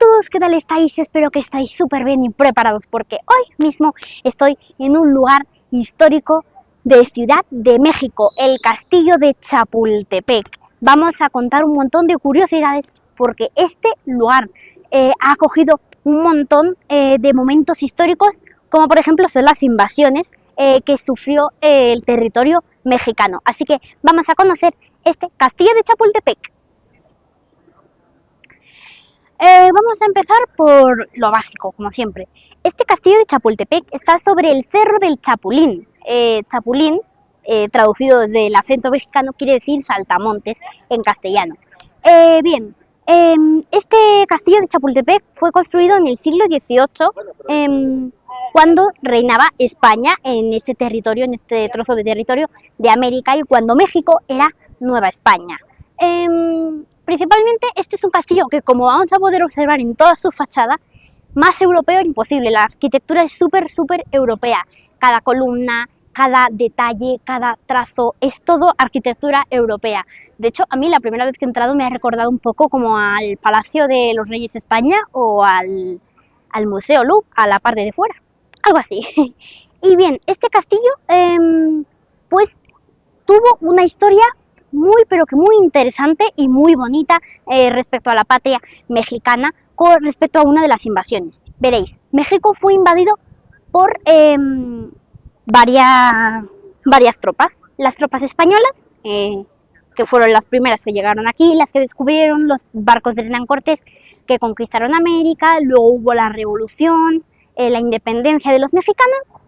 todos, ¿qué tal estáis? Espero que estáis súper bien y preparados porque hoy mismo estoy en un lugar histórico de Ciudad de México, el Castillo de Chapultepec. Vamos a contar un montón de curiosidades porque este lugar ha acogido un montón de momentos históricos, como por ejemplo son las invasiones que sufrió el territorio mexicano. Así que vamos a conocer este Castillo de Chapultepec. Vamos a empezar por lo básico, como siempre. Este castillo de Chapultepec está sobre el Cerro del Chapulín. Chapulín, traducido desde el acento mexicano, quiere decir saltamontes en castellano. Este castillo de Chapultepec fue construido en el siglo XVIII, cuando reinaba España en este territorio, en este trozo de territorio de América, y cuando México era Nueva España. Principalmente este es un castillo que, como vamos a poder observar en toda su fachada, más europeo imposible. La arquitectura es súper europea. Cada columna, cada detalle, cada trazo, es todo arquitectura europea. De hecho, a mí la primera vez que he entrado me ha recordado un poco como al Palacio de los Reyes de España o al Museo Louvre, a la parte de fuera. Algo así. Y bien, este castillo pues tuvo una historia muy pero que muy interesante y muy bonita respecto a la patria mexicana, con respecto a una de las invasiones. Veréis, México fue invadido por varias tropas. Las tropas españolas, que fueron las primeras que llegaron aquí, las que descubrieron los barcos de Hernán Cortés, que conquistaron América. Luego hubo la revolución, la independencia de los mexicanos,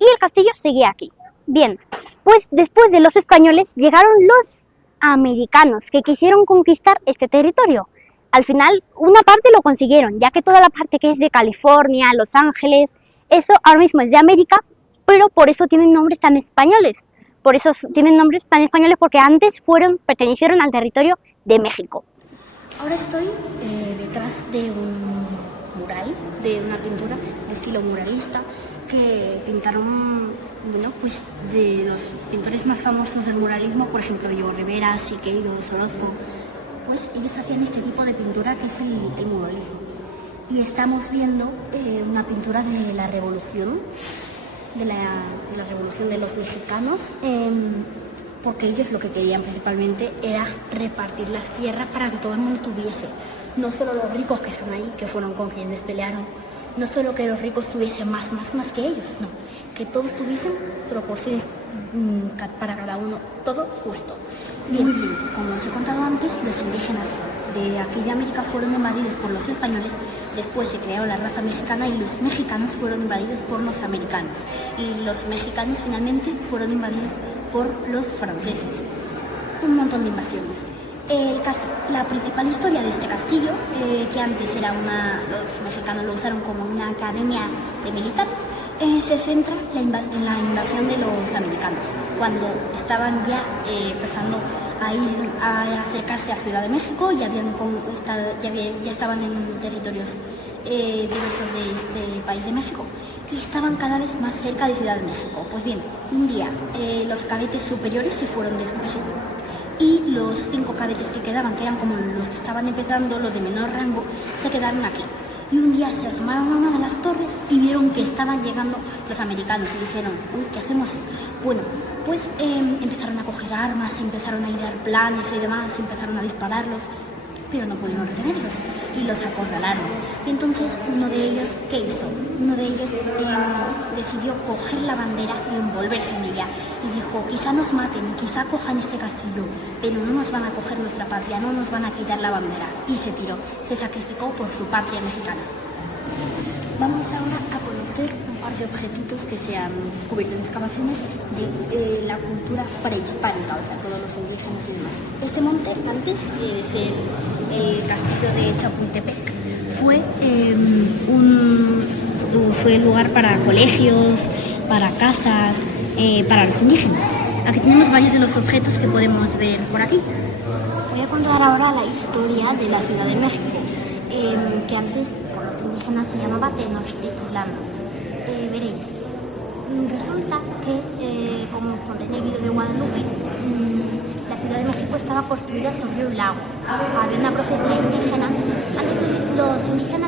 y el castillo seguía aquí. Bien, pues después de los españoles llegaron los americanos, que quisieron conquistar este territorio. Al final, una parte lo consiguieron, ya que toda la parte que es de California, Los Ángeles, eso ahora mismo es de América, pero por eso tienen nombres tan españoles. Por eso tienen nombres tan españoles, porque antes pertenecieron al territorio de México. Ahora estoy detrás de un mural, de una pintura de estilo muralista que pintaron, bueno, pues de los pintores más famosos del muralismo, por ejemplo, Diego Rivera, Siqueiros, Orozco. Pues ellos hacían este tipo de pintura que es el muralismo. Y estamos viendo una pintura de la revolución, de la revolución de los mexicanos, porque ellos lo que querían principalmente era repartir las tierras para que todo el mundo tuviese, no solo los ricos que están ahí, que fueron con quienes pelearon, no solo que los ricos tuviesen más que ellos, no, que todos tuviesen proporciones para cada uno, todo justo. Muy bien, como os he contado antes, los indígenas de aquí de América fueron invadidos por los españoles, después se creó la raza mexicana y los mexicanos fueron invadidos por los americanos, y los mexicanos finalmente fueron invadidos por los franceses. Un montón de invasiones. La principal historia de este castillo, que antes era los mexicanos lo usaron como una academia de militares, se centra en la invasión de los americanos, cuando estaban ya empezando a acercarse a Ciudad de México, ya estaban en territorios diversos de este país de México, y estaban cada vez más cerca de Ciudad de México. Pues bien, un día los cadetes superiores se fueron de excursión, y los 5 cadetes que quedaban, que eran como los que estaban empezando, los de menor rango, se quedaron aquí. Y un día se asomaron a una de las torres y vieron que estaban llegando los americanos y dijeron, uy, ¿qué hacemos? Bueno, pues empezaron a coger armas, empezaron a idear planes y demás, empezaron a dispararlos, pero no pudieron retenerlos y los acorralaron. Y entonces uno de ellos, ¿qué hizo? Uno de ellos decidió coger la bandera y envolverse en ella, y dijo, quizá nos maten y quizá cojan este castillo, pero no nos van a coger nuestra patria, no nos van a quitar la bandera. Y se tiró, se sacrificó por su patria mexicana. Vamos ahora a conocer un par de objetitos que se han descubierto en excavaciones de la cultura prehispánica, o sea, todos los indígenas y demás. Este monte, antes de ser el castillo de Chapultepec, fue lugar para colegios, para casas, para los indígenas. Aquí tenemos varios de los objetos que podemos ver por aquí. Voy a contar ahora la historia de la Ciudad de México, que antes por los indígenas se llamaba Tenochtitlán. Veréis, resulta que, como conté en el vídeo de Guadalupe, la Ciudad de México estaba construida sobre un lago. Había una profecía indígena. Antes los indígenas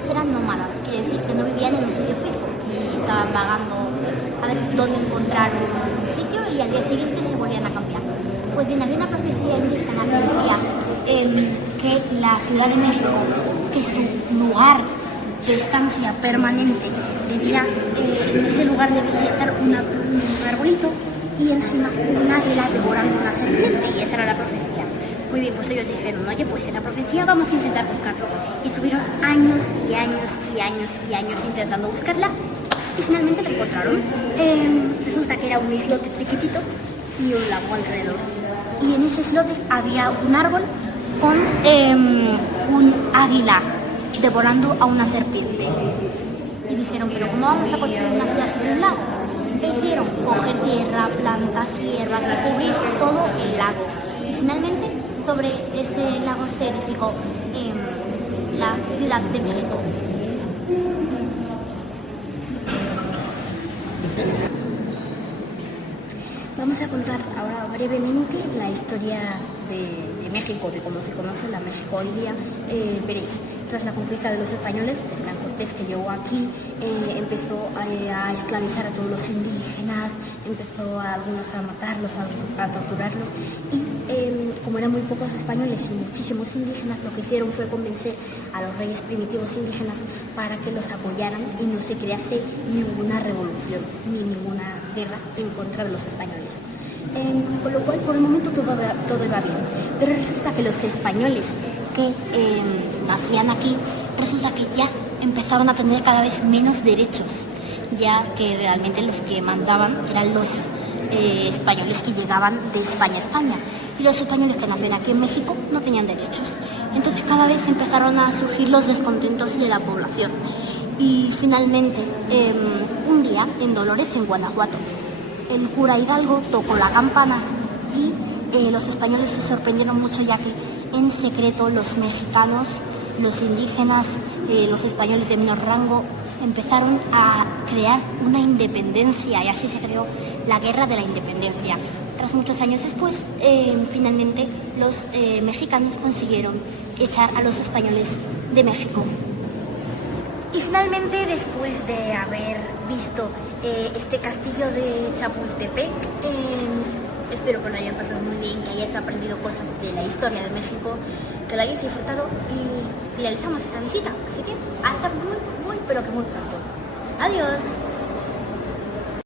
que la Ciudad de México, que su lugar de estancia permanente debía, en ese lugar debía estar un arbolito y encima un águila devorando una serpiente, y esa era la profecía. Muy bien, pues ellos dijeron, oye, pues en la profecía vamos a intentar buscarlo. Y estuvieron años y años y años y años intentando buscarla y finalmente la encontraron. Resulta que era un islote chiquitito y un lago alrededor. Y en ese islote había un árbol con un águila devorando a una serpiente. Y dijeron, pero ¿cómo vamos a construir una ciudad sobre un lago? ¿Qué hicieron? Coger tierra, plantas, hierbas y cubrir todo el lago. Y finalmente sobre ese lago se edificó la Ciudad de México. Vamos a contar ahora brevemente la historia de México, de cómo se conoce la México hoy día. Veréis, tras la conquista de los españoles, de Hernán Cortés, que llegó aquí, empezó a esclavizar a todos los indígenas, empezó a algunos a matarlos, a torturarlos, y como eran muy pocos españoles y muchísimos indígenas, lo que hicieron fue convencer a los reyes primitivos indígenas para que los apoyaran y no se crease ninguna revolución ni ninguna guerra en contra de los españoles. Con lo cual, por el momento todo va bien, pero resulta que los españoles que nacían aquí, resulta que ya empezaban a tener cada vez menos derechos, ya que realmente los que mandaban eran los españoles que llegaban de España a España, y los españoles que nacían aquí en México no tenían derechos. Entonces cada vez empezaron a surgir los descontentos de la población, y finalmente un día en Dolores, en Guanajuato, el cura Hidalgo tocó la campana y los españoles se sorprendieron mucho, ya que en secreto los mexicanos, los indígenas, los españoles de menor rango empezaron a crear una independencia, y así se creó la Guerra de la Independencia. Tras muchos años después, finalmente los mexicanos consiguieron echar a los españoles de México. Y finalmente, después de haber visto este castillo de Chapultepec, espero que lo hayan pasado muy bien, que hayáis aprendido cosas de la historia de México, que lo hayáis disfrutado, y finalizamos esta visita. Así que hasta muy, pero que muy pronto. Adiós.